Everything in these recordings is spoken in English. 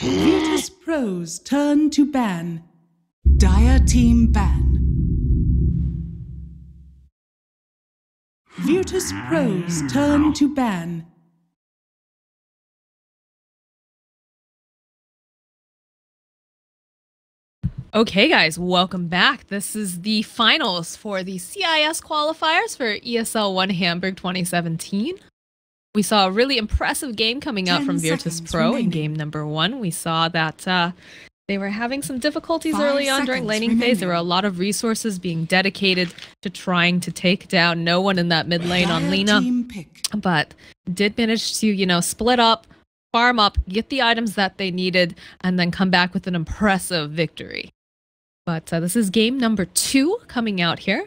Virtus.Pro's turn to ban. Dire team ban. Virtus.Pro's turn to ban. Okay guys, welcome back. This is the finals for the CIS qualifiers for ESL One Hamburg 2017. We saw a really impressive game coming out from Virtus.Pro in game number 1. We saw that they were having some difficulties early on during laning phase. There were a lot of resources being dedicated to trying to take down no one in that mid lane on Lina, but did manage to, you know, split up, farm up, get the items that they needed, and then come back with an impressive victory. But this is game number 2 coming out here.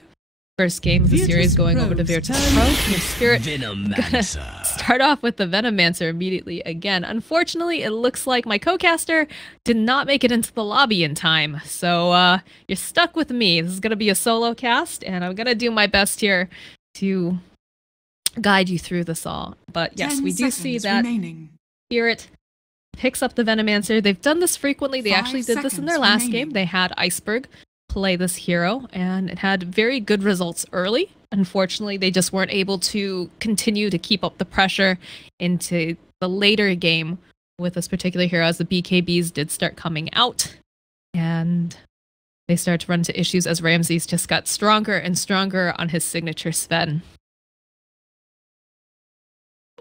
First game of the series going over to Virtus.Pro. Team Spirit gonna start off with the Venomancer immediately again. Unfortunately, it looks like my co-caster did not make it into the lobby in time. So you're stuck with me. This is going to be a solo cast, and I'm going to do my best here to guide you through this all. But yes, we do see that Spirit picks up the Venomancer. They've done this frequently. They actually did this in their last game. They had Iceberg play this hero, and it had very good results early. Unfortunately, they just weren't able to continue to keep up the pressure into the later game with this particular hero, as the BKBs did start coming out, and they started to run into issues as Ramses just got stronger and stronger on his signature Sven.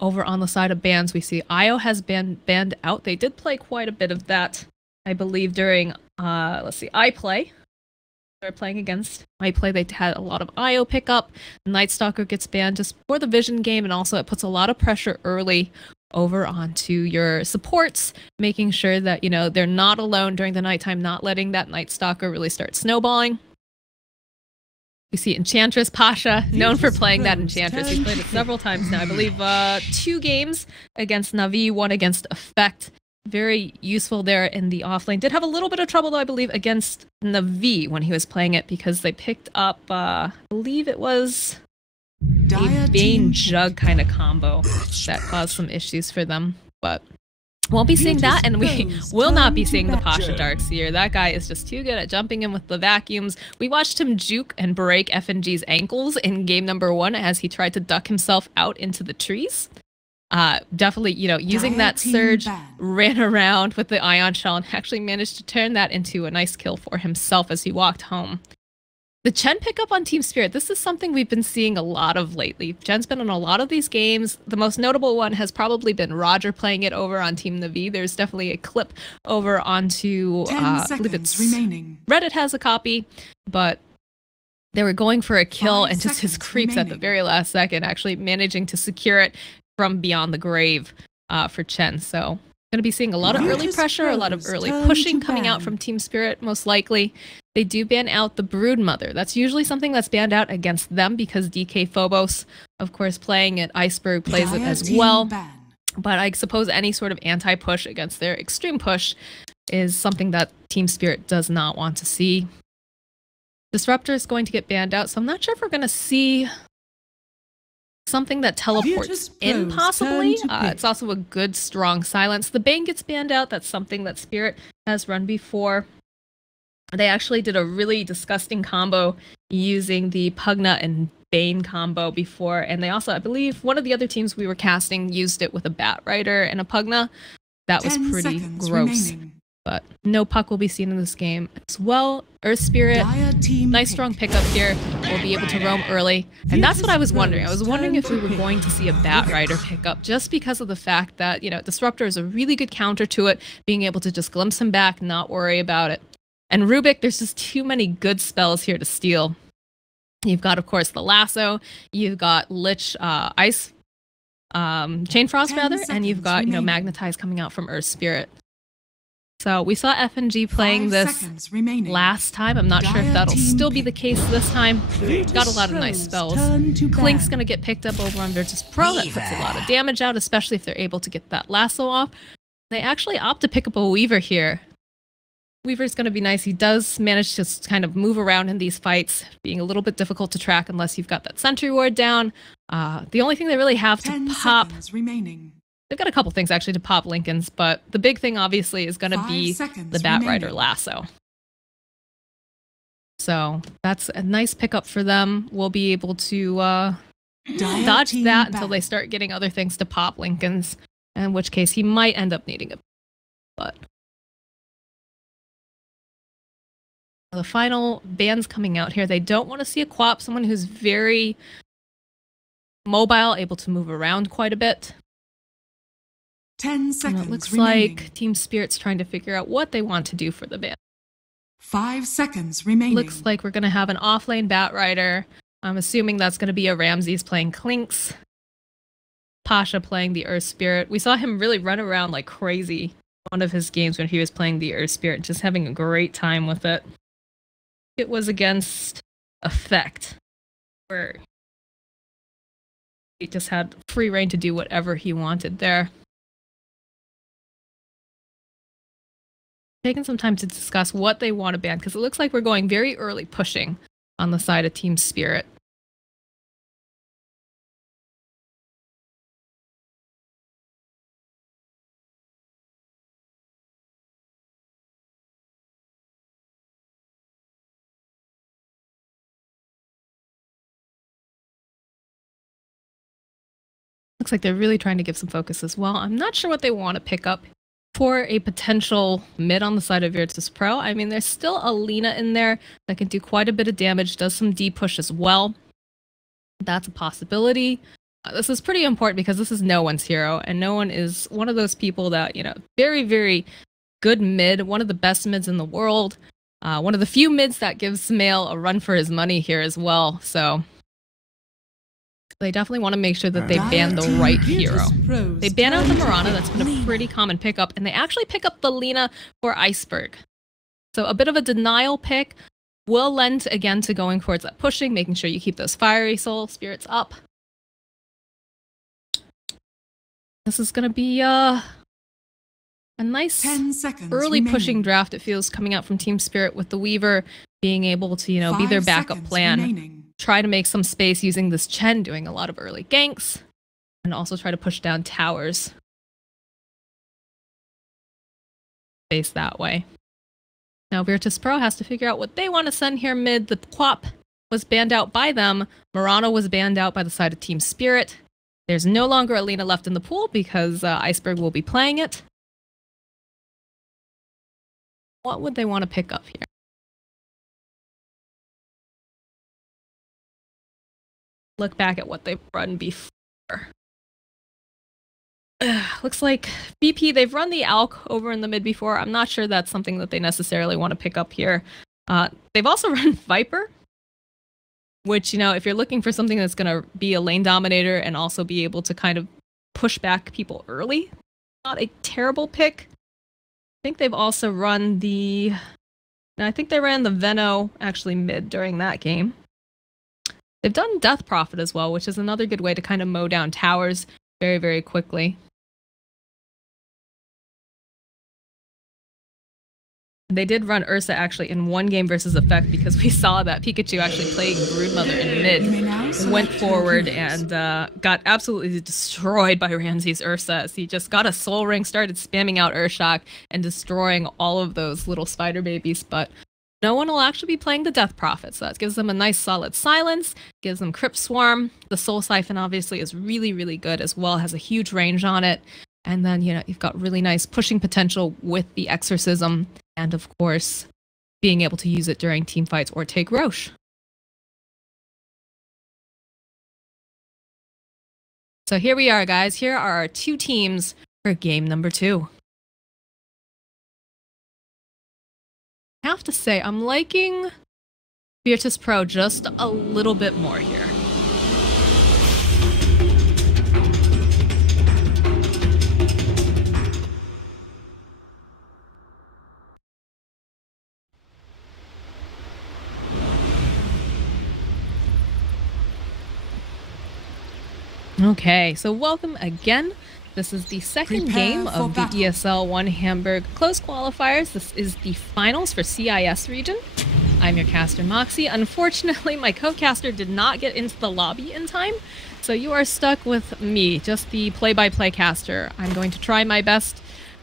Over on the side of bans, we see Io has been banned out. They did play quite a bit of that, I believe, during, let's see, iPlay. They're playing against iPlay. They had a lot of IO pickup. Night Stalker gets banned just for the vision game, and also it puts a lot of pressure early over onto your supports, making sure that, you know, they're not alone during the nighttime, not letting that Night Stalker really start snowballing. We see Enchantress Pasha, known for playing that Enchantress. He's played it several times now. I believe 2 games against Navi, 1 against Effect. Very useful there in the offlane. Did have a little bit of trouble, though, I believe, against Navi when he was playing it, because they picked up, I believe it was a Bane Jug kind of combo that caused some issues for them. But won't be seeing that, and we will not be seeing the Pasha Darkseer. That guy is just too good at jumping in with the vacuums. We watched him juke and break FNG's ankles in game number 1 as he tried to duck himself out into the trees. Definitely, you know, using that surge, ran around with the ion shell and actually managed to turn that into a nice kill for himself as he walked home. The Chen pickup on Team Spirit, this is something we've been seeing a lot of lately. Chen's been in a lot of these games. The most notable one has probably been Roger playing it over on Team Navi. There's definitely a clip over onto, I believe it's Reddit has a copy, but they were going for a kill, and just his creeps at the very last second actually managing to secure it from beyond the grave for Chen. So going to be seeing a lot of early pressure, a lot of early pushing coming out from Team Spirit, most likely. They do ban out the Broodmother. That's usually something that's banned out against them, because DK Phobos, of course, playing it, Iceberg plays it as well. But I suppose any sort of anti-push against their extreme push is something that Team Spirit does not want to see. Disruptor is going to get banned out, so I'm not sure if we're going to see something that teleports in, possibly. It's also a good, strong silence. The Bane gets banned out. That's something that Spirit has run before. They actually did a really disgusting combo using the Pugna and Bane combo before, and they also, I believe, one of the other teams we were casting used it with a Bat Rider and a Pugna. That was pretty gross. But no puck will be seen in this game as well. Earth Spirit, nice strong pickup here. We'll be able to roam early. And that's what I was wondering. I was wondering if we were going to see a Bat Rider pickup, just because of the fact that, you know, Disruptor is a really good counter to it, being able to just glimpse him back, not worry about it. And Rubik, there's just too many good spells here to steal. You've got, of course, the Lasso. You've got Lich, Ice, Chain Frost, rather. And you've got, you know, Magnetize coming out from Earth Spirit. So we saw FNG playing this last time. I'm not sure if that'll still be the case this time. Got a lot of nice spells. Klink's going to get picked up over on Virtus.Pro. That puts a lot of damage out, especially if they're able to get that lasso off. They actually opt to pick up a Weaver here. Weaver's going to be nice. He does manage to kind of move around in these fights, being a little bit difficult to track unless you've got that sentry ward down. The only thing they really have to pop They've got a couple things actually to pop Lincoln's, but the big thing obviously is going to be the Batrider lasso. So that's a nice pickup for them. We'll be able to dodge that until they start getting other things to pop Lincoln's, in which case he might end up needing it. But the final bands coming out here, they don't want to see a Quap, someone who's very mobile, able to move around quite a bit. 10 seconds. It looks like Team Spirit's trying to figure out what they want to do for the band. 5 seconds remaining. Looks like we're going to have an offlane Batrider. I'm assuming that's going to be a Ramses playing Clinks. Pasha playing the Earth Spirit. We saw him really run around like crazy one of his games when he was playing the Earth Spirit, just having a great time with it. It was against Effect, where he just had free reign to do whatever he wanted there. Taking some time to discuss what they want to ban, because it looks like we're going very early pushing on the side of Team Spirit. Looks like they're really trying to give some focus as well. I'm not sure what they want to pick up for a potential mid on the side of Virtus.Pro. I mean, there's still a Lina in there that can do quite a bit of damage, does some D-push as well. That's a possibility. This is pretty important because this is no one's hero, and no one is one of those people that, you know, very, very good mid, one of the best mids in the world. One of the few mids that gives Smail a run for his money here as well, so they definitely want to make sure that they ban the right hero. They ban out the Mirana, that's been a pretty common pickup, and they actually pick up the Lina for Iceberg. So a bit of a denial pick will lend again to going towards that pushing, making sure you keep those fiery soul spirits up. This is going to be a nice early pushing draft, it feels, coming out from Team Spirit, with the Weaver being able to, you know, be their backup plan. Try to make some space using this Chen, doing a lot of early ganks, and also try to push down towers. Space that way. Now Virtus.Pro has to figure out what they want to send here mid. The Quap was banned out by them. Mirana was banned out by the side of Team Spirit. There's no longer a Lina left in the pool because Iceberg will be playing it. What would they want to pick up here? Look back at what they've run before. Looks like BP, they've run the Alk over in the mid before. I'm not sure that's something that they necessarily want to pick up here. They've also run Viper, which, you know, if you're looking for something that's going to be a lane dominator and also be able to kind of push back people early, not a terrible pick. I think they've also run the... I think they ran the Veno actually mid during that game. They've done Death Prophet as well, which is another good way to kind of mow down towers very, very quickly. They did run Ursa actually in one game versus Effect, because we saw that Pikachu actually playing Broodmother in mid, went forward and got absolutely destroyed by Ramses Ursa as he just got a soul ring, started spamming out Urshock and destroying all of those little spider babies, but no one will actually be playing the Death Prophet, so that gives them a nice solid silence, gives them Crypt Swarm. The Soul Siphon obviously is really, really good as well, has a huge range on it. And then, you know, you've got really nice pushing potential with the Exorcism, and of course, being able to use it during team fights or take Roche. So here we are, guys. Here are our two teams for game number 2. I have to say, I'm liking Virtus.Pro just a little bit more here. Okay, so welcome again. This is the second game of the ESL One Hamburg close qualifiers. This is the finals for CIS region. I'm your caster, Moxie. Unfortunately, my co-caster did not get into the lobby in time, so so you are stuck with me, just the play-by-play caster. I'm going to try my best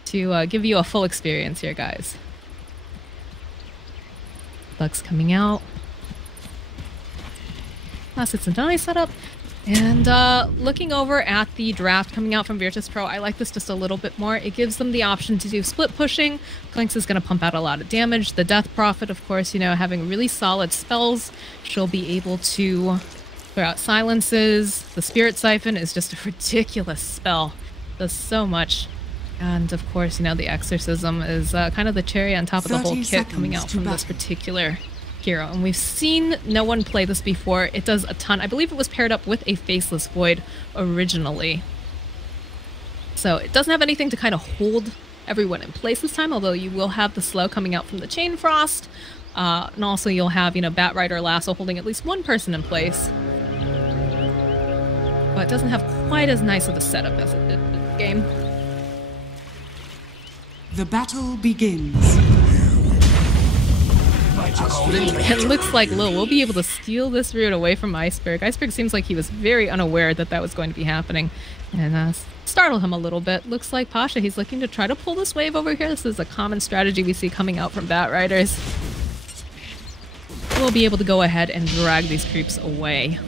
to give you a full experience here, guys. Bucks coming out. It's a nice setup. And looking over at the draft coming out from Virtus.Pro, I like this just a little bit more. It gives them the option to do split pushing. Clinks is going to pump out a lot of damage. The Death Prophet, of course, you know, having really solid spells. She'll be able to throw out silences. The Spirit Siphon is just a ridiculous spell. Does so much. And of course, you know, the Exorcism is kind of the cherry on top of the whole kit coming out from this particular hero. And we've seen no one play this before. It does a ton. I believe it was paired up with a Faceless Void originally. So it doesn't have anything to kind of hold everyone in place this time, although you will have the slow coming out from the Chain Frost. And also you'll have, you know, Bat Rider Lasso holding at least one person in place. But it doesn't have quite as nice of a setup as it did in the game. The battle begins. It looks like Lil will be able to steal this route away from Iceberg. Iceberg seems like he was very unaware that that was going to be happening, and startled him a little bit. Looks like Pasha, he's looking to try to pull this wave over here. This is a common strategy we see coming out from Bat Riders. We'll be able to go ahead and drag these creeps away.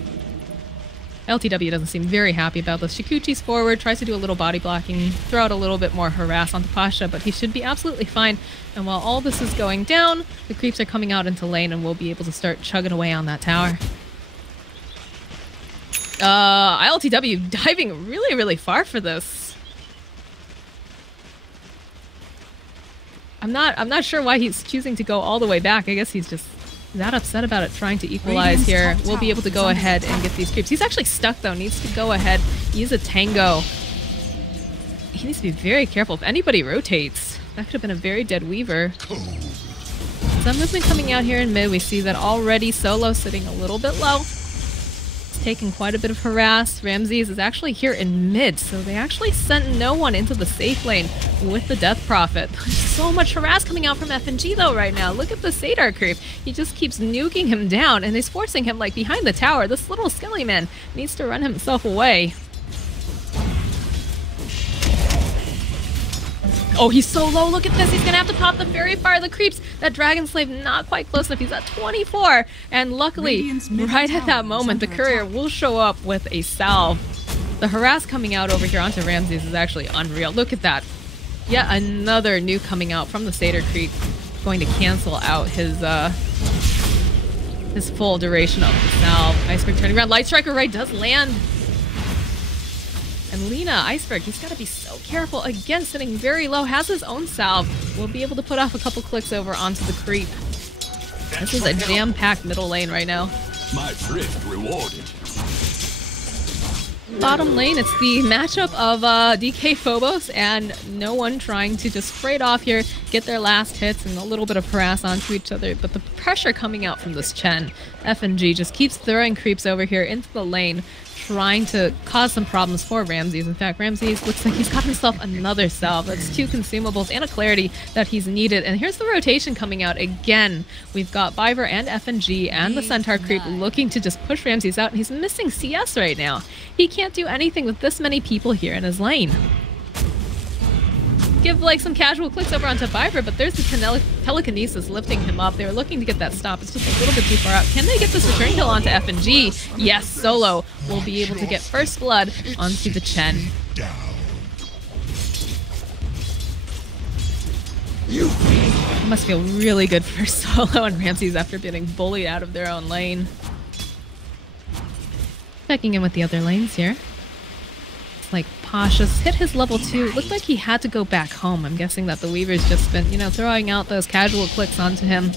LTW doesn't seem very happy about this. Shikuchi's forward, tries to do a little body blocking, throw out a little bit more harass onto Pasha, but he should be absolutely fine. And while all this is going down, the creeps are coming out into lane and we'll be able to start chugging away on that tower. ILTW diving really, really far for this. I'm not sure why he's choosing to go all the way back. I guess he's just that upset about it, trying to equalize here. We'll be able to go ahead and get these creeps. He's actually stuck though, needs to go ahead, use a tango. He needs to be very careful. If anybody rotates, that could have been a very dead Weaver. Some movement coming out here in mid. We see that already Solo sitting a little bit low. It's taking quite a bit of harass. Ramses is actually here in mid, so they actually sent no one into the safe lane with the Death Prophet. There's so much harass coming out from FNG though right now. Look at the Sadar creep. He just keeps nuking him down and is forcing him like behind the tower. This little skelly man needs to run himself away. Oh, he's so low. Look at this. He's going to have to pop the Fairy Fire. The creeps. That Dragon Slave not quite close enough. He's at 24. And luckily, right at that moment, the courier will show up with a salve. The harass coming out over here onto Ramses is actually unreal. Look at that. Yet another nuke coming out from the Satyr creep. Going to cancel out his full duration of the salve. Iceberg turning around. Light Striker right does land. And Lena, Iceberg, he's got to be so careful. Again, sitting very low, has his own salve. Will be able to put off a couple clicks over onto the creep. This is a jam-packed middle lane right now. My thrift rewarded. Bottom lane, it's the matchup of DK Phobos and no one trying to just spray it off here, get their last hits and a little bit of harass onto each other. But the pressure coming out from this Chen, FNG, just keeps throwing creeps over here into the lane, trying to cause some problems for Ramses. In fact, Ramses looks like he's got himself another salve. That's 2 consumables and a clarity that he's needed. And here's the rotation coming out again. We've got Biver and FNG and the Centaur creep looking to just push Ramses out, and he's missing CS right now. He can't do anything with this many people here in his lane. Give like some casual clicks over onto Biver, but there's the telekinesis lifting him up. They were looking to get that stop. It's just a little bit too far out. Can they get this return kill onto FNG? Yes, Solo will be able to get first blood onto the Chen. It must feel really good for Solo and Ramses after getting bullied out of their own lane. Checking in with the other lanes here. Like Pasha's hit his level 2. Looked like he had to go back home. I'm guessing that the Weaver's just been, you know, throwing out those casual clicks onto him,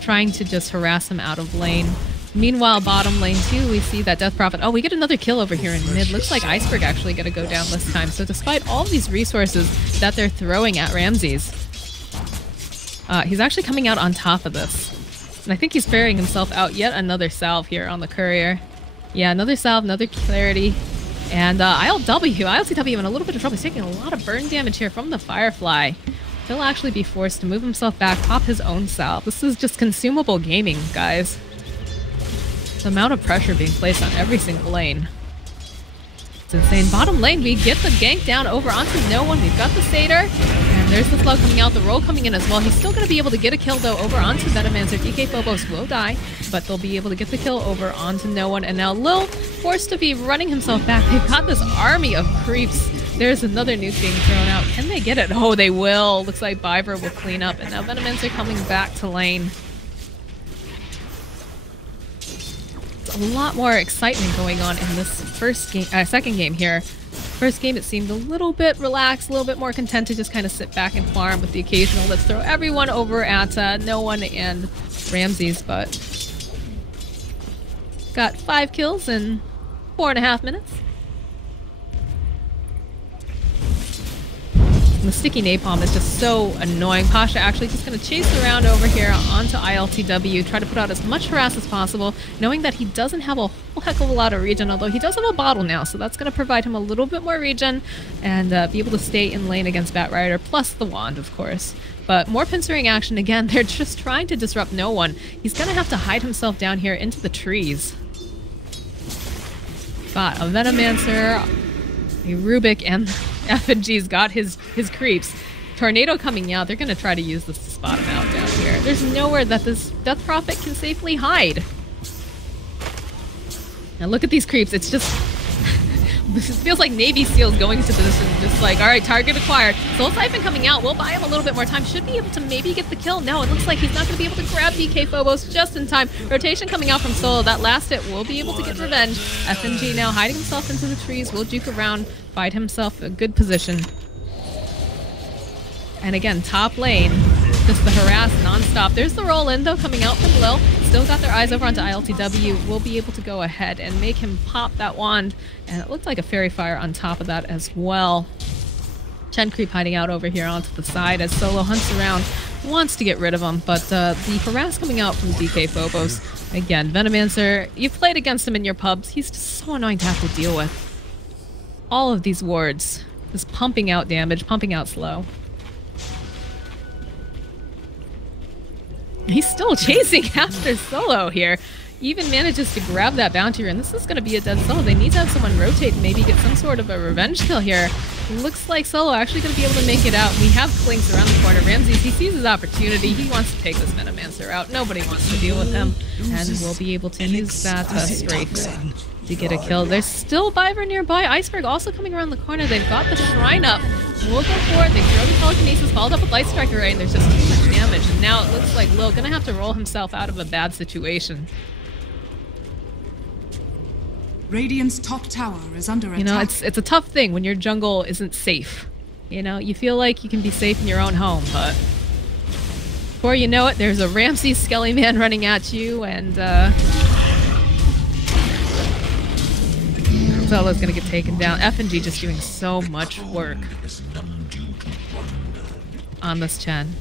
trying to just harass him out of lane. Meanwhile, bottom lane 2, we see that Death Prophet. Oh, we get another kill over here in mid. Looks like Iceberg actually gonna go down this time. So despite all these resources that they're throwing at Ramses, he's actually coming out on top of this. And I think he's ferrying himself out. Yet another salve here on the courier. Yeah, another salve, another clarity. And ILTW in a little bit of trouble. He's taking a lot of burn damage here from the Firefly. He'll actually be forced to move himself back, pop his own salve. This is just consumable gaming, guys. The amount of pressure being placed on every single lane. It's insane. Bottom lane, we get the gank down over onto no one. We've got the Satyr, and there's the slow coming out, the roll coming in as well. He's still going to be able to get a kill, though, over onto Venomancer. DK Phobos will die, but they'll be able to get the kill over onto no one. And now Lil, forced to be running himself back. They've got this army of creeps. There's another nuke being thrown out. Can they get it? Oh, they will. Looks like Biver will clean up, and now Venomancer coming back to lane. A lot more excitement going on in this second game here. First game, it seemed a little bit relaxed, a little bit more content to just kind of sit back and farm with the occasional let's throw everyone over at no one and Ramses, but got 5 kills in 4.5 minutes. And the sticky napalm is just so annoying. Pasha actually just going to chase around over here onto ILTW, try to put out as much harass as possible, knowing that he doesn't have a whole heck of a lot of regen, although he does have a bottle now, so that's going to provide him a little bit more regen and be able to stay in lane against Batrider, plus the wand, of course. But more pincering action again. They're just trying to disrupt no one. He's going to have to hide himself down here into the trees. Got a Venomancer, a Rubik, and FNG's got his creeps. Tornado coming out. They're going to try to use this to spot him out down here. There's nowhere that this Death Prophet can safely hide. Now look at these creeps. It's just... it feels like Navy SEALs going into position. Just like, alright, target acquired. Soul Siphon coming out. We'll buy him a little bit more time. Should be able to maybe get the kill. No, it looks like he's not going to be able to grab DK Phobos just in time. Rotation coming out from Solo. That last hit will be able to get revenge. FNG now hiding himself into the trees. Will juke around. Find himself a good position. And again, top lane, just the harass non-stop. There's the roll in though coming out from Lil. Still got their eyes over onto ILTW. Will be able to go ahead and make him pop that wand. And it looked like a fairy fire on top of that as well. Chen creep hiding out over here onto the side as Solo hunts around, wants to get rid of him. But the harass coming out from DK Phobos. Again, Venomancer, you've played against him in your pubs. He's just so annoying to have to deal with. All of these wards, just pumping out damage, pumping out slow. He's still chasing after Solo here. Even manages to grab that bounty, and this is going to be a dead Solo. They need to have someone rotate and maybe get some sort of a revenge kill here. Looks like Solo actually going to be able to make it out. We have Clinks around the corner. Ramses, he sees his opportunity. He wants to take this Venomancer out. Nobody wants to deal with him, and we'll be able to use that strafe to get a kill. There's still Biver nearby. Iceberg also coming around the corner. They've got the shrine up. We'll go for it. They throw the telekinesis, followed up with Light Strike Array, and there's just too much damage. And now it looks like Lil gonna have to roll himself out of a bad situation. Radiant's top tower is under attack. You know, it's a tough thing when your jungle isn't safe. You know, you feel like you can be safe in your own home, but before you know it, there's a Ramses Skelly man running at you, and Solo's gonna get taken down. FNG just doing so much work on this Chen.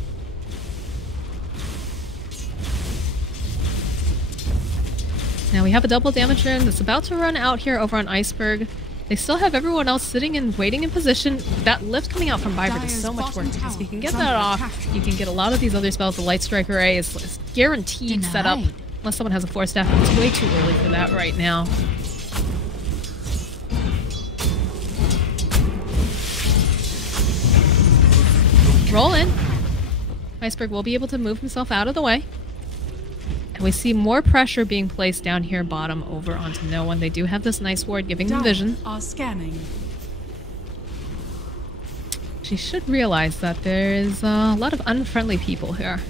Now we have a double damage rune that's about to run out here over on Iceberg. They still have everyone else sitting and waiting in position. That lift coming out from Biver does so much work because if you can get that off, you can get a lot of these other spells. The Light Strike Array is guaranteed setup unless someone has a Force Staff. It's way too early for that right now. Roll in. Iceberg will be able to move himself out of the way. And we see more pressure being placed down here bottom over onto no one. They do have this nice ward giving them vision. Are scanning. She should realize that there is a lot of unfriendly people here.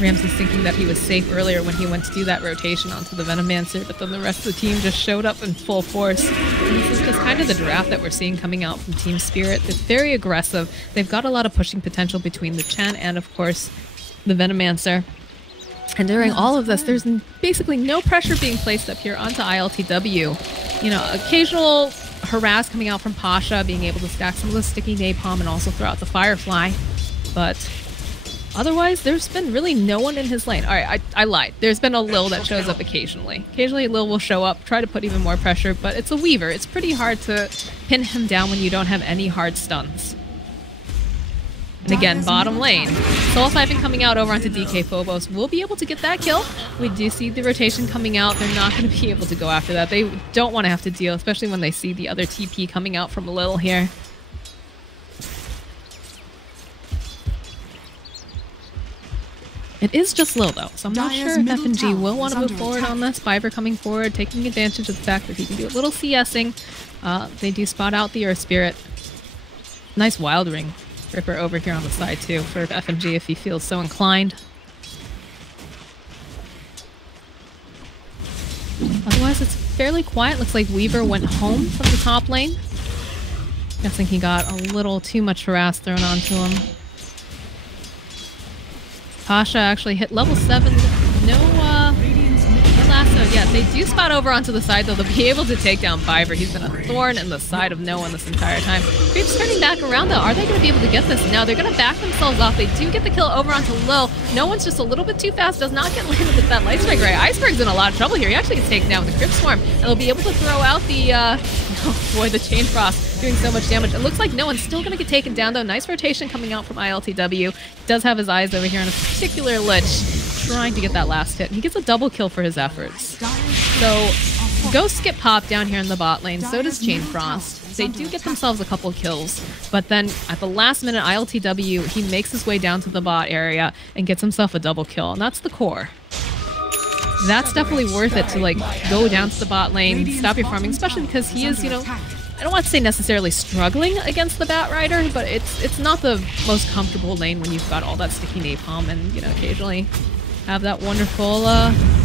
Ramses thinking that he was safe earlier when he went to do that rotation onto the Venomancer, but then the rest of the team just showed up in full force. And this is just kind of the draft that we're seeing coming out from Team Spirit. It's very aggressive. They've got a lot of pushing potential between the Chen and, of course, the Venomancer. And during all of this, there's basically no pressure being placed up here onto ILTW. You know, occasional harass coming out from Pasha, being able to stack some of the sticky napalm and also throw out the Firefly. But otherwise, there's been really no one in his lane. Alright, I lied. There's been a Lil that shows up occasionally. Occasionally, Lil will show up, try to put even more pressure, but it's a Weaver. It's pretty hard to pin him down when you don't have any hard stuns. And again, bottom lane. Soul Siphon coming out over onto DK Phobos. We'll be able to get that kill. We do see the rotation coming out. They're not going to be able to go after that. They don't want to have to deal, especially when they see the other TP coming out from Lil here. It is just Lil though, so I'm not sure if F&G will want to move forward on this. Fiber coming forward, taking advantage of the fact that he can do a little CSing. They do spot out the Earth Spirit. Nice Wild Ring Ripper over here on the side too for FMG if he feels so inclined. Otherwise, it's fairly quiet. Looks like Weaver went home from the top lane. Guessing he got a little too much harass thrown onto him. Pasha actually hit level 7. No lasso yet. They do spot over onto the side though. They'll be able to take down Fiber. He's been a thorn in the side of no one this entire time. Creep's turning back around though. Are they going to be able to get this? No, they're going to back themselves off. They do get the kill over onto Lil. No one's just a little bit too fast. Does not get landed with that Light Strike Ray. Iceberg's in a lot of trouble here. He actually gets taken down with the Crypt Swarm. And they'll be able to throw out the, oh boy, the Chain Frost doing so much damage. It looks like no one's still going to get taken down though. Nice rotation coming out from ILTW. He does have his eyes over here on a particular Lich, trying to get that last hit. He gets a double kill for his efforts. So, Ghosts get popped down here in the bot lane, so does Chain Frost. They do get themselves a couple kills, but then at the last minute, ILTW, he makes his way down to the bot area and gets himself a double kill, and that's the core. That's definitely worth it to like go down to the bot lane, stop your farming, especially because he is, you know, I don't want to say necessarily struggling against the Bat Rider, but it's not the most comfortable lane when you've got all that sticky napalm and, you know, occasionally have that wonderful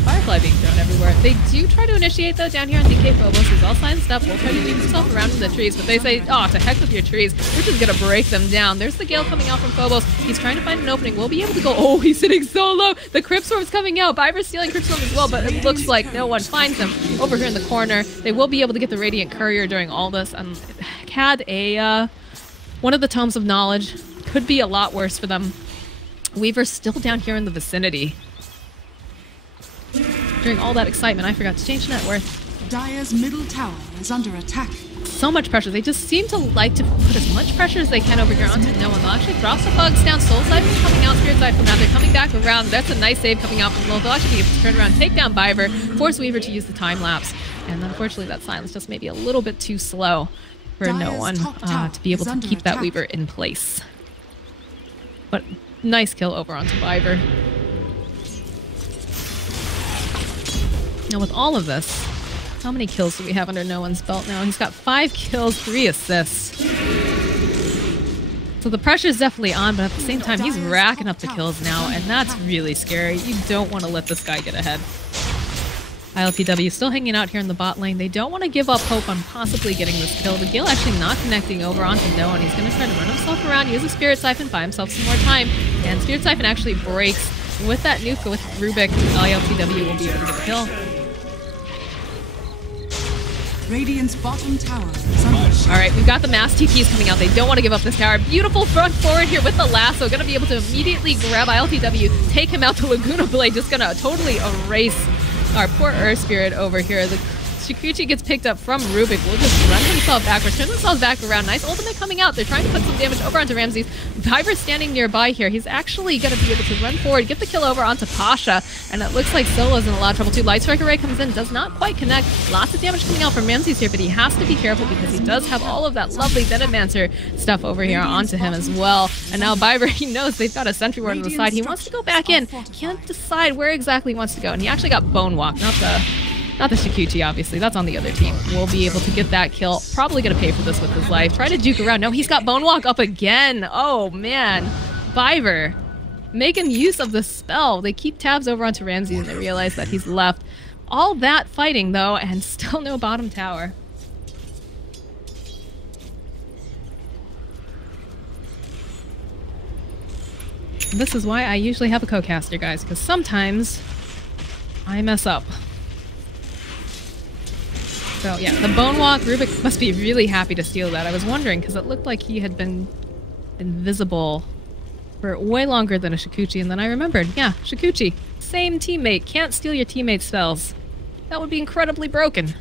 Firefly being thrown everywhere. They do try to initiate though down here on DK Phobos. He's all silenced up. Will try to dig himself around in the trees, but they say, oh, to heck with your trees. We're just going to break them down. There's the Gale coming out from Phobos. He's trying to find an opening. We'll be able to go. Oh, he's sitting so low. The Crypt Swarm's coming out. Viper's stealing Crypt Swarm as well, but it looks like no one finds him over here in the corner. They will be able to get the Radiant Courier during all this. Had a one of the Tomes of Knowledge. Could be a lot worse for them. Weaver's still down here in the vicinity. During all that excitement, I forgot to change net worth. Dire's middle tower is under attack. So much pressure. They just seem to like to put as much pressure as they can over here onto no one. They'll actually drop the bugs down. Soul Siphon coming out, Spirit Siphon now. They're coming back around. That's a nice save coming out from Lil. They'll actually be able to turn around, take down Viper, force Weaver to use the time lapse. And unfortunately, that silence just maybe a little bit too slow for no one to be able to keep that Weaver in place. But nice kill over onto Viper. Now with all of this, how many kills do we have under no one's belt now? He's got 5 kills, 3 assists. So the pressure's definitely on, but at the same time, he's racking up the kills now, and that's really scary. You don't want to let this guy get ahead. ILTW still hanging out here in the bot lane. They don't want to give up hope on possibly getting this kill. The Gale actually not connecting over onto no one. He's going to try to run himself around, use a Spirit Siphon, buy himself some more time, and Spirit Siphon actually breaks. With that nuke with Rubik, ILTW will be able to get the kill. Radiant's bottom tower is under attack. Alright, we've got the mass TPs coming out. They don't want to give up this tower. Beautiful front forward here with the lasso. Going to be able to immediately grab ILTW, take him out. The Laguna Blade just going to totally erase our poor Earth Spirit over here. The Shikuchi gets picked up from Rubik. Will just run himself backwards, turn themselves back around. Nice ultimate coming out. They're trying to put some damage over onto Ramses. Viper's standing nearby here. He's actually going to be able to run forward, get the kill over onto Pasha, and it looks like Solo's in a lot of trouble too. Light Strike Array comes in, does not quite connect. Lots of damage coming out from Ramses here, but he has to be careful because he does have all of that lovely Venomancer stuff over here onto him as well. And now Viper, he knows they've got a sentry ward on the side. He wants to go back in. Can't decide where exactly he wants to go, and he actually got Bone Walk, not the Shikuchi, obviously. That's on the other team. We'll be able to get that kill. Probably going to pay for this with his life. Try to juke around. No, he's got Bone Walk up again. Oh, man. Viper making use of the spell. They keep tabs over onto Ramsey and they realize that he's left. All that fighting, though, and still no bottom tower. This is why I usually have a co-caster, guys, because sometimes I mess up. So yeah, the Bone Walk, Rubik must be really happy to steal that. I was wondering, because it looked like he had been invisible for way longer than a Shikuchi, and then I remembered, yeah, Shikuchi, same teammate, can't steal your teammate's spells. That would be incredibly broken.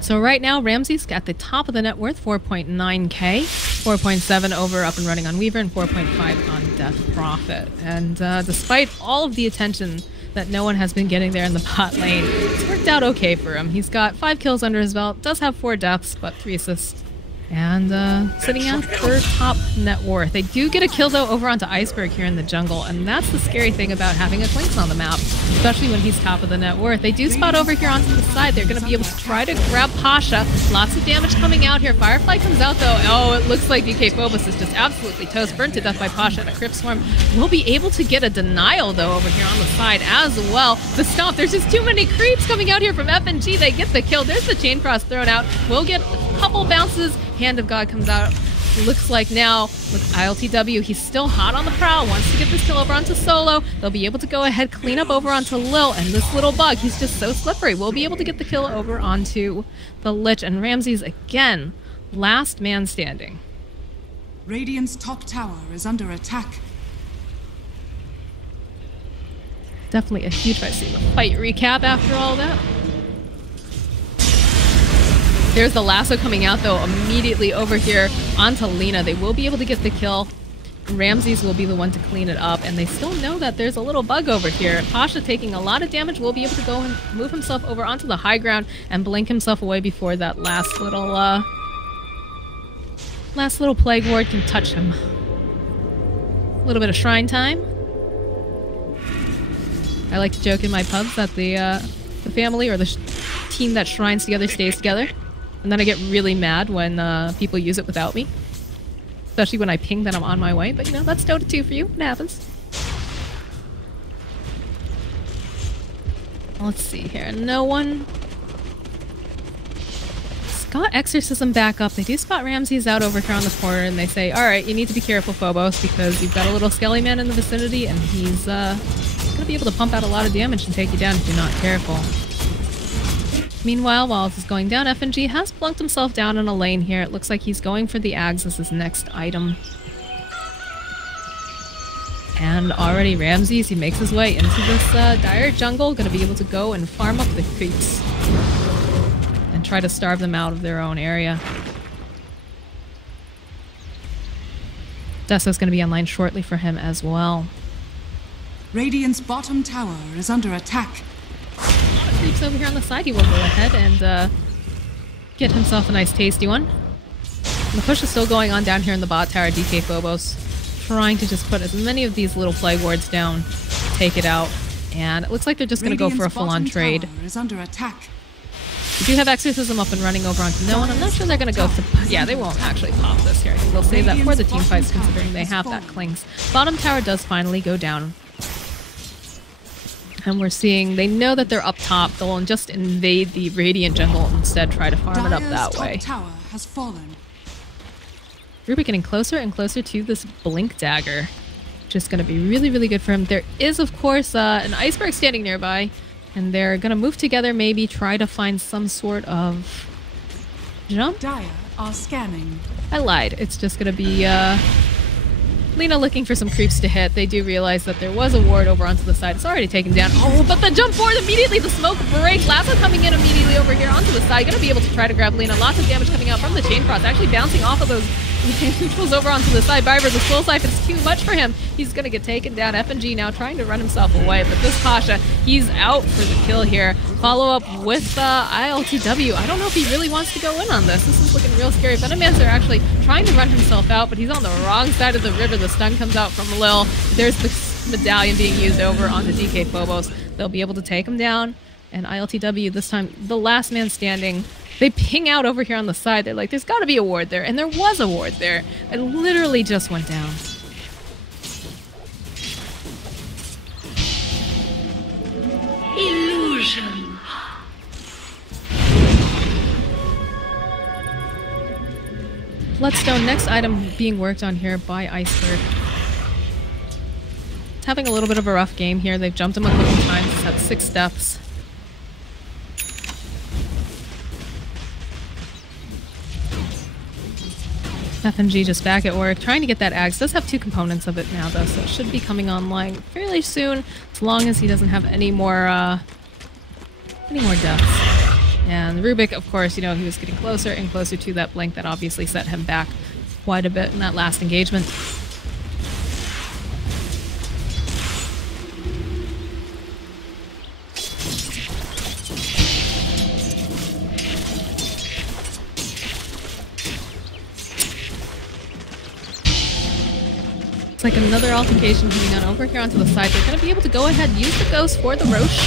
So right now, Ramsey's at the top of the net worth, 4.9k, 4.7 over Up and Running on Weaver, and 4.5 on Death Prophet. And despite all of the attention that no one has been getting there in the bot lane, it's worked out okay for him. He's got 5 kills under his belt, does have 4 deaths, but 3 assists. And sitting at third top net worth. They do get a kill though over onto Iceberg here in the jungle, and that's the scary thing about having a Quinks on the map, especially when he's top of the net worth. They do spot over here onto the side. They're going to be able to try to grab Pasha. Lots of damage coming out here. Firefly comes out though. Oh, it looks like DK Phobos is just absolutely toast, burnt to death by Pasha, and a Crypt Swarm will be able to get a denial though over here on the side as well. The stomp, there's just too many creeps coming out here from FNG. They get the kill. There's the Chain Cross thrown out. We'll get a couple bounces. Hand of God comes out. Looks like now with ILTW, he's still hot on the prowl. Wants to get this kill over onto Solo. They'll be able to go ahead, clean up over onto Lil, and this little bug, he's just so slippery. We'll be able to get the kill over onto the Lich, and Ramsey's again, last man standing. Radiant's top tower is under attack. Definitely a huge fight. See the fight recap after all that. There's the lasso coming out though immediately over here onto Lina. They will be able to get the kill. Ramses will be the one to clean it up, and they still know that there's a little bug over here. Pasha taking a lot of damage will be able to go and move himself over onto the high ground and blink himself away before that last little plague ward can touch him. A little bit of shrine time. I like to joke in my pubs that the family or the team that shrines together stays together. And then I get really mad when people use it without me. Especially when I ping that I'm on my way. But you know, that's Dota 2 for you. It happens. Let's see here. No one... Got Exorcism back up. They do spot Ramses out over here on the corner, and they say, alright, you need to be careful, Phobos, because you've got a little Skelly Man in the vicinity, and he's going to be able to pump out a lot of damage and take you down if you're not careful. Meanwhile, while this is going down, FNG has plunked himself down in a lane here. It looks like he's going for the Ags as his next item. And already Ramses, he makes his way into this dire jungle, going to be able to go and farm up the creeps. And try to starve them out of their own area. Desso's going to be online shortly for him as well. Radiant's bottom tower is under attack. Creeps over here on the side. He will go ahead and get himself a nice tasty one. And the push is still going on down here in the bot tower. DK Phobos trying to just put as many of these little plague wards down, take it out, and it looks like they're just going to go for a full-on trade. Is under attack. We do have Exorcism up and running over onto no one. I'm not sure they're going to go for... Yeah, they won't actually pop this here. I think they'll save that for the team fights considering they have that Klings. Bottom tower does finally go down. And we're seeing, they know that they're up top. They'll just invade the Radiant jungle and instead try to farm it up that way. Tower has fallen. Ruby getting closer and closer to this Blink Dagger. Which is going to be really, really good for him. There is, of course, an Iceberg standing nearby. And they're going to move together, maybe try to find some sort of jump. Dire are scanning. I lied. It's just going to be Lina looking for some creeps to hit. They do realize that there was a ward over onto the side. It's already taken down. Oh, but the jump forward immediately. The smoke breaks. Lasso coming in immediately over here onto the side. Going to be able to try to grab Lina. Lots of damage coming out from the Chain Cross. Actually bouncing off of those neutrals over onto the side. Biber, the Soul Siphon is too much for him. He's going to get taken down. FNG now trying to run himself away. But this Pasha, he's out for the kill here. Follow up with ILTW. I don't know if he really wants to go in on this. This is looking real scary. Venomancer actually trying to run himself out, but he's on the wrong side of the river. The stun comes out from Lil. There's the medallion being used over onto DK Phobos. They'll be able to take him down. And ILTW, this time, the last man standing. They ping out over here on the side. They're like, there's got to be a ward there. And there was a ward there. It literally just went down. Illusion. Bloodstone, next item being worked on here by Iceberg. It's having a little bit of a rough game here. They've jumped him a couple times. He's had 6 deaths. FNG just back at work, trying to get that Axe. Does have 2 components of it now, though, so it should be coming online fairly soon, as long as he doesn't have any more deaths. And Rubik, of course, you know, he was getting closer and closer to that blink that obviously set him back quite a bit in that last engagement. It's like another altercation coming on over here onto the side. They're going to be able to go ahead and use the ghost for the Roche.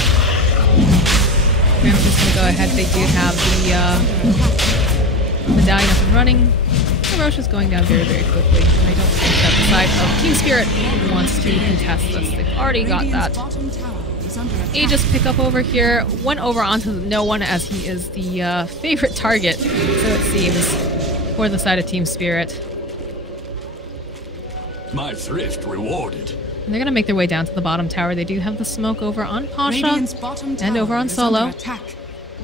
Ramsey's going to go ahead. They do have the medallion up and running. The Roche is going down very, very quickly. And I don't think that the side of Team Spirit wants to contest this. They've already got that Aegis pickup over here. Went over onto no one as he is the favorite target, so it seems, for the side of Team Spirit. My thrift rewarded. And they're going to make their way down to the bottom tower. They do have the smoke over on Pasha and over on Solo.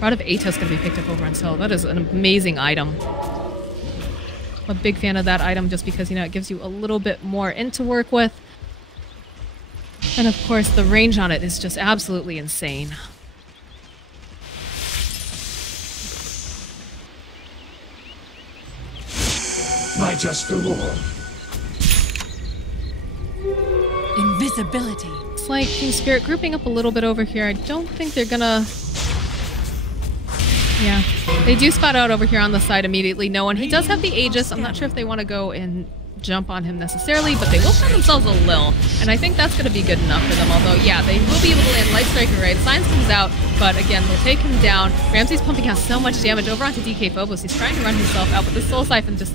Rod of Atos is going to be picked up over on Solo. That is an amazing item. I'm a big fan of that item just because, you know, it gives you a little bit more int to work with. And of course, the range on it is just absolutely insane. My just reward. Invisibility. It's like Team Spirit grouping up a little bit over here. I don't think they're gonna... Yeah. They do spot out over here on the side immediately. No one. He does have the Aegis. I'm not sure if they want to go and jump on him necessarily, but they will send themselves a Lil. And I think that's going to be good enough for them. Although, yeah, they will be able to land Light Strike Array. The Science comes out, but again, they'll take him down. Ramsey's pumping out so much damage over onto DK Phobos. He's trying to run himself out, but the Soul Siphon just...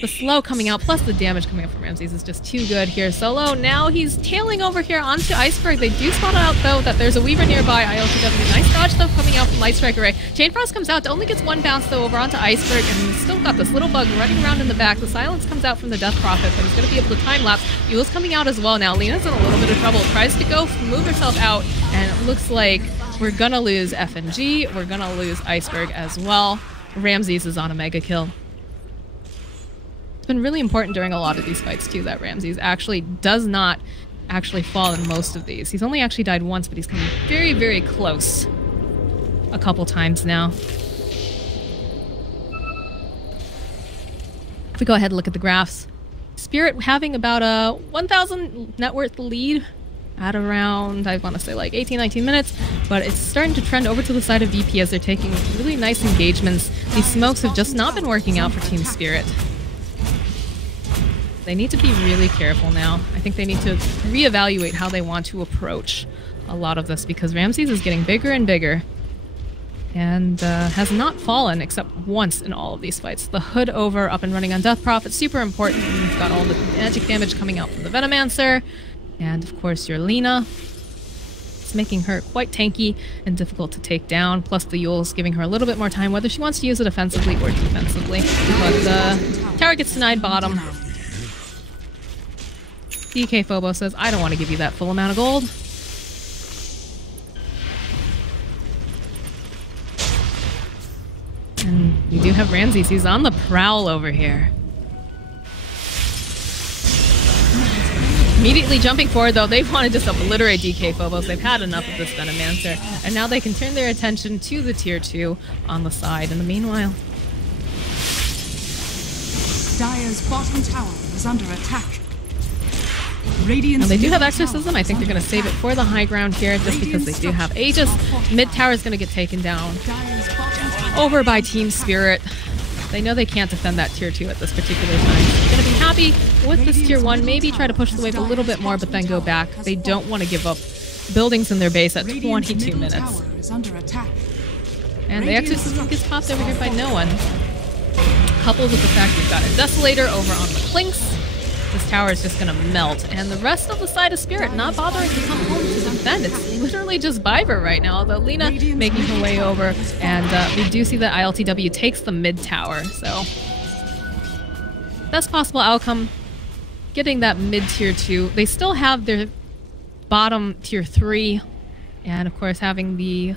The slow coming out, plus the damage coming out from Ramses is just too good here. Solo, now he's tailing over here onto Iceberg. They do spot out, though, that there's a Weaver nearby. ILTW, nice dodge, though, coming out from Light Strike Array. Chain Frost comes out, only gets one bounce, though, over onto Iceberg, and he's still got this little bug running around in the back. The Silence comes out from the Death Prophet, but he's going to be able to time-lapse. Yule's coming out as well now. Lena's in a little bit of trouble. Tries to go move herself out, and it looks like we're going to lose FNG. We're going to lose Iceberg as well. Ramses is on a mega kill. It's been really important during a lot of these fights too that Ramses actually does not actually fall in most of these. He's only actually died once, but he's coming very, very close a couple times now. If we go ahead and look at the graphs, Spirit having about a 1,000 net worth lead at around, I want to say like 18, 19 minutes, but it's starting to trend over to the side of VP as they're taking really nice engagements. These smokes have just not been working out for Team Spirit. They need to be really careful now. I think they need to reevaluate how they want to approach a lot of this because Ramses is getting bigger and bigger and has not fallen except once in all of these fights. The hood over, up and running on Death Prophet, super important. You've got all the magic damage coming out from the Venomancer. And of course your Lena. It's making her quite tanky and difficult to take down. Plus the Yule's giving her a little bit more time, whether she wants to use it offensively or defensively. But tower gets denied bottom. DK Phobos says, I don't want to give you that full amount of gold. And we do have Ramses. He's on the prowl over here. Immediately jumping forward, though, they want to just obliterate DK Phobos. They've had enough of this Venomancer. And now they can turn their attention to the tier 2 on the side. In the meanwhile, Dire's bottom tower is under attack. Now they do have Exorcism. I think they're going to save it for the high ground here just because they do have Aegis. Mid tower is going to get taken down over by Team Spirit. They know they can't defend that tier 2 at this particular time. They're going to be happy with this tier 1, maybe try to push the wave a little bit more, but then go back. They don't want to give up buildings in their base at 22 minutes. And the Exorcism gets popped over here by no one. Coupled with the fact we've got a Desolator over on the Clinks. This tower is just going to melt, and the rest of the side of Spirit not bothering to come home to defend. It's literally just Viper right now, although Lena making her way over, and we do see that ILTW takes the mid tower, so best possible outcome, getting that mid tier 2. They still have their bottom tier 3, and of course having the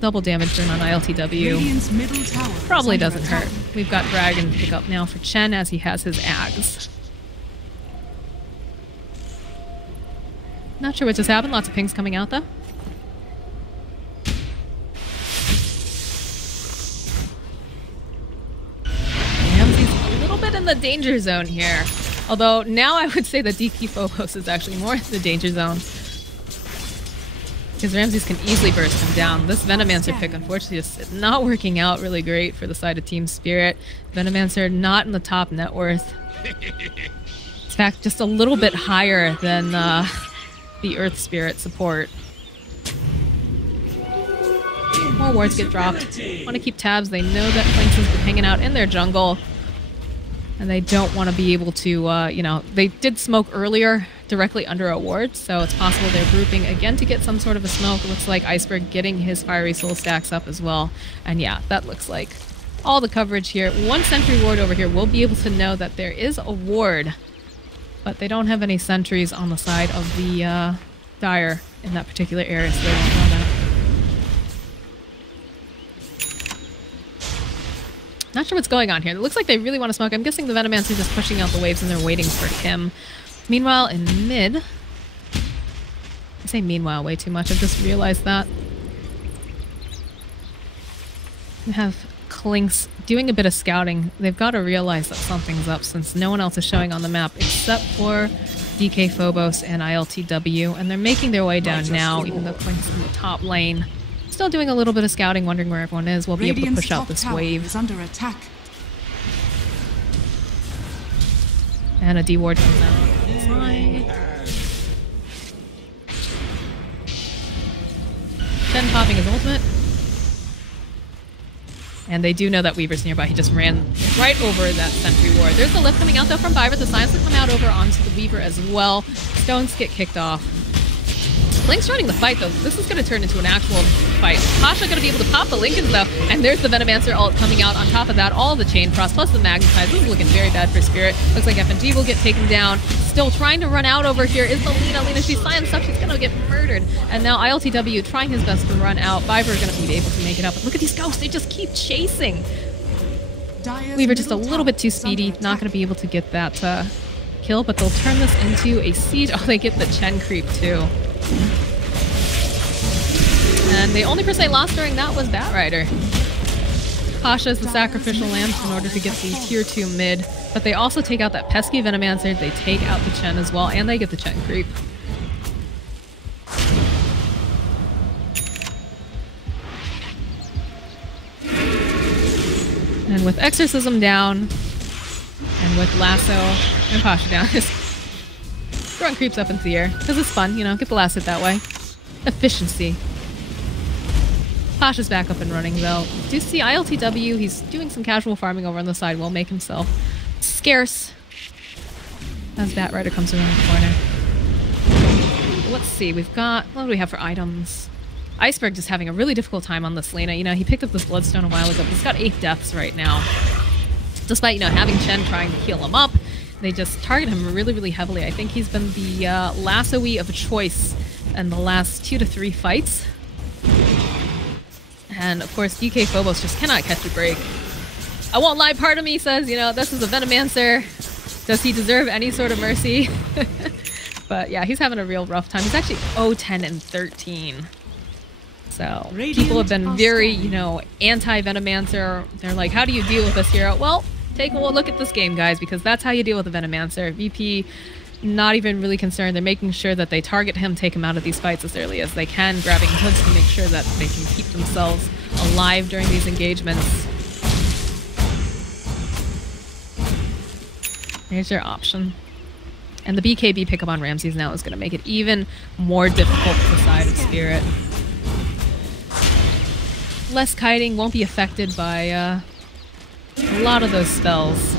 double damage turn on ILTW probably doesn't hurt. We've got Dragon pick up now for Chen as he has his Ags. Not sure what just happened. Lots of pings coming out, though. the danger zone here. Although now I would say that DP Phobos is actually more in the danger zone. Because Ramses can easily burst him down. This Venomancer pick, unfortunately, is not working out really great for the side of Team Spirit. Venomancer not in the top net worth. In fact, just a little bit higher than the Earth Spirit support. More wards get dropped. Want to keep tabs. They know that Lynx has been hanging out in their jungle. And they don't want to be able to, you know, they did smoke earlier directly under a ward, so it's possible they're grouping again to get some sort of a smoke. It looks like Iceberg getting his Fiery Soul stacks up as well. And yeah, that looks like all the coverage here. One sentry ward over here will be able to know that there is a ward, but they don't have any sentries on the side of the Dire in that particular area, so they won't know that. Not sure what's going on here. It looks like they really want to smoke. I'm guessing the Venomancer is just pushing out the waves and they're waiting for him. Meanwhile, in mid... I say meanwhile way too much. I've just realized that. We have Clinks doing a bit of scouting. They've got to realize that something's up since no one else is showing on the map except for DK Phobos and ILTW. And they're making their way down now, even though Clinks in the top lane. Still doing a little bit of scouting, wondering where everyone is. We'll be able to push out this wave. Is under attack. And a D ward comes out. Chen popping his ultimate. And they do know that Weaver's nearby. He just ran right over that sentry ward. There's the lift coming out though from Viper. The Science will come out over onto the Weaver as well. Stones get kicked off. Link's running the fight though. This is going to turn into an actual fight. Pasha going to be able to pop the Lincolns though. And there's the Venomancer ult coming out on top of that. All the Chain Frost plus the Magnetize. This is looking very bad for Spirit. Looks like FNG will get taken down. Still trying to run out over here is the Lina. Lina, she's silenced up. She's going to get murdered. And now ILTW trying his best to run out. Viper going to be able to make it up. But look at these ghosts. They just keep chasing. Weaver just a little bit too speedy. Not going to be able to get that kill. But they'll turn this into a siege. Oh, they get the Chen creep too. And the only person they lost during that was Batrider. Pasha is the sacrificial lamb in order to get the tier 2 mid. But they also take out that pesky Venomancer. They take out the Chen as well. And they get the Chen creep. And with Exorcism down, and with Lasso and Pasha down, just throwing creeps up into the air. Because it's fun, you know, get the last hit that way. Efficiency. Pasha's back up and running though. Do you see ILTW? He's doing some casual farming over on the side. Will make himself scarce as Batrider comes around the corner. Let's see. We've got... what do we have for items? Iceberg just having a really difficult time on this Lena. You know, he picked up this Bloodstone a while ago, but he's got 8 deaths right now. Despite, you know, having Chen trying to heal him up, they just target him really, really heavily. I think he's been the lasso-y of choice in the last 2 to 3 fights. And of course, DK Phobos just cannot catch a break. I won't lie, part of me says, you know, this is a Venomancer. Does he deserve any sort of mercy? But yeah, he's having a real rough time. He's actually 0-10 and 13. So people have been very, you know, anti-Venomancer. They're like, how do you deal with this hero? Well, take a look at this game, guys, because that's how you deal with a Venomancer. VP, not even really concerned. They're making sure that they target him, take him out of these fights as early as they can, grabbing hoods to make sure that they can keep themselves alive during these engagements. There's your option. And the BKB pickup on Ramses now is going to make it even more difficult for the side of Spirit. Less kiting, won't be affected by a lot of those spells.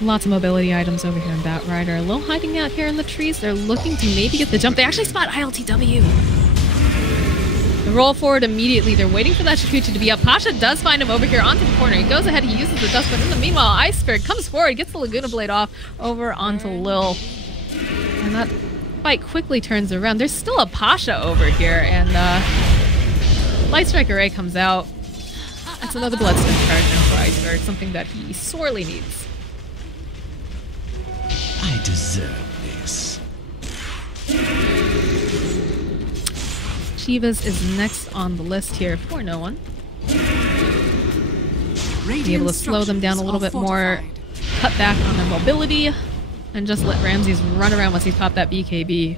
Lots of mobility items over here in Batrider. A little hiding out here in the trees. They're looking to maybe get the jump. They actually spot ILTW. They roll forward immediately. They're waiting for that Shakuchi to be up. Pasha does find him over here onto the corner. He goes ahead, he uses the dust, but in the meanwhile, Iceberg comes forward, gets the Laguna Blade off over onto Lil. And that fight quickly turns around. There's still a Pasha over here, and Light Strike Array comes out. That's another Bloodstone charge now for Iceberg, something that he sorely needs. I deserve this. Chivas is next on the list here for no one. Be able to slow them down a little bit more, cut back on their mobility, and just let Ramses run around once he's popped that BKB.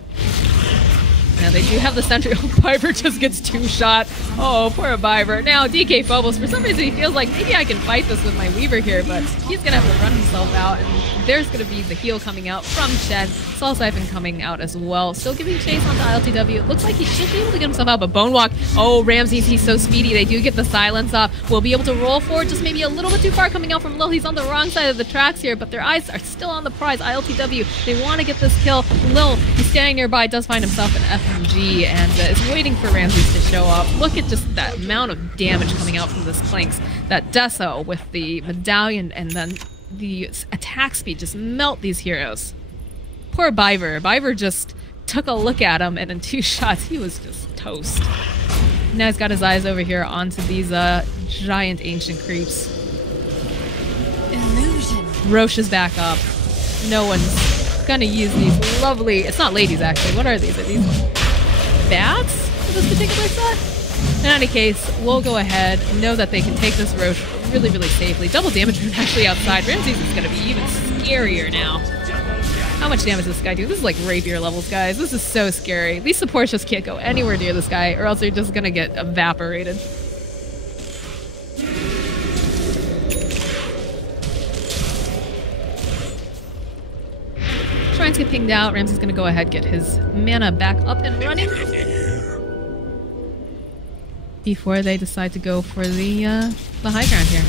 Now they do have the sentry. Oh, Viper just gets 2-shot. Oh, poor Viper. Now DK Phobos, for some reason he feels like maybe I can fight this with my Weaver here, but he's going to have to run himself out, and there's going to be the heal coming out from Shed. Soul Siphon coming out as well. Still giving chase onto ILTW. It looks like he should be able to get himself out, but Bonewalk. Oh, Ramses, he's so speedy. They do get the silence off. We'll be able to roll forward, just maybe a little bit too far coming out from Lil. He's on the wrong side of the tracks here, but their eyes are still on the prize. ILTW, they want to get this kill. Lil, he's standing nearby, does find himself an FMG, and is waiting for Ramses to show up. Look at just that amount of damage coming out from this Clinks. That Deso with the medallion, and then the attack speed just melt these heroes. Poor Biver. Biver just took a look at him, and in 2 shots, he was just toast. Now he's got his eyes over here onto these giant ancient creeps. Illusion. Roche is back up. No one's gonna use these lovely... It's not ladies, actually. What are these? Are these bats for this particular set? In any case, we'll go ahead, know that they can take this Roche really, really safely. Double damage from actually outside. Ramses is gonna be even scarier now. How much damage does this guy do? This is like rapier levels, guys. This is so scary. These supports just can't go anywhere near this guy, or else they're just gonna get evaporated. Shrines get pinged out. Ramses gonna go ahead, get his mana back up and running before they decide to go for the high ground here.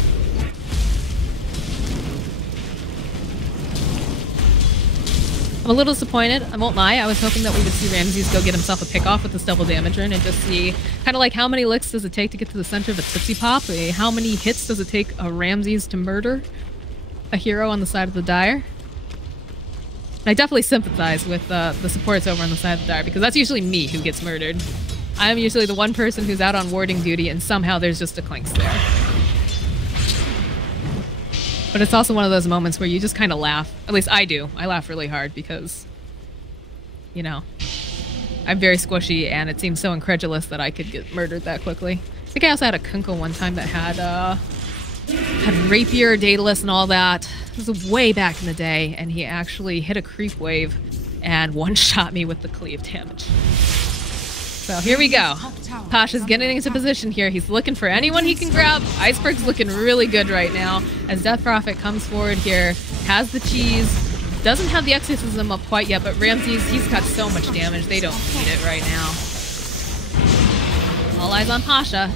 I'm a little disappointed, I won't lie. I was hoping that we would see Ramses go get himself a pick off with this double damager and just see kind of like how many licks does it take to get to the center of a Tootsie Pop? How many hits does it take a Ramses to murder a hero on the side of the Dire? And I definitely sympathize with the supports over on the side of the Dire, because that's usually me who gets murdered. I'm usually the one person who's out on warding duty, and somehow there's just a Clinks there. But it's also one of those moments where you just kind of laugh. At least I do. I laugh really hard because, you know, I'm very squishy, and it seems so incredulous that I could get murdered that quickly. I think I also had a Kunkle one time that had Rapier, Daedalus, and all that. This was way back in the day, and he actually hit a creep wave and one-shot me with the cleave damage. So here we go. Pasha's getting into position here. He's looking for anyone he can grab. Iceberg's looking really good right now as Death Prophet comes forward here, has the cheese, doesn't have the exorcism up quite yet, but Ramses, he's got so much damage, they don't need it right now. All eyes on Pasha.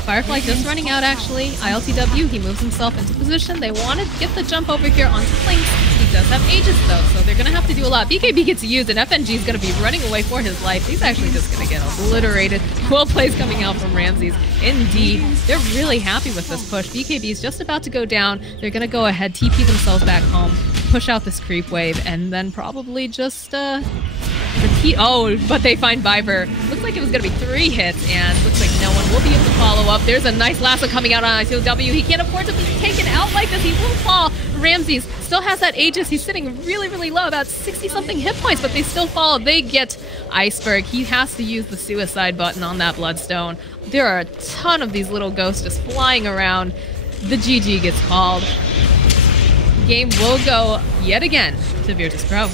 Firefly just running out, actually. ILTW, he moves himself into position. They want to get the jump over here onto Clinks. He does have Aegis, though, so they're going to have to do a lot. BKB gets used, and FNG is going to be running away for his life. He's actually just going to get obliterated. 12 plays coming out from Ramses. Indeed, they're really happy with this push. BKB is just about to go down. They're going to go ahead, TP themselves back home, push out this creep wave, and then probably just repeat. Oh, but they find Viper. Looks like it was going to be 3 hits, and looks like no one will be able to follow up. There's a nice lasso coming out on ICW. He can't afford to be taken out like this. He will fall. Ramses still has that Aegis. He's sitting really, really low, about 60-something hit points, but they still fall. They get Iceberg. He has to use the suicide button on that Bloodstone. There are a ton of these little ghosts just flying around. The GG gets called. Game will go yet again to Virtus.Pro.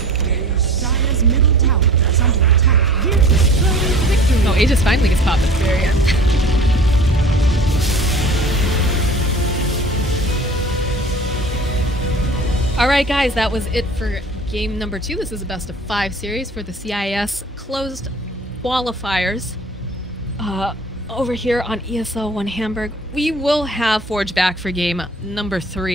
Oh, Aegis finally gets popped at the very end. Alright guys, that was it for game number 2. This is a best of 5 series for the CIS closed qualifiers. Over here on ESL One Hamburg, we will have Forge back for game number 3.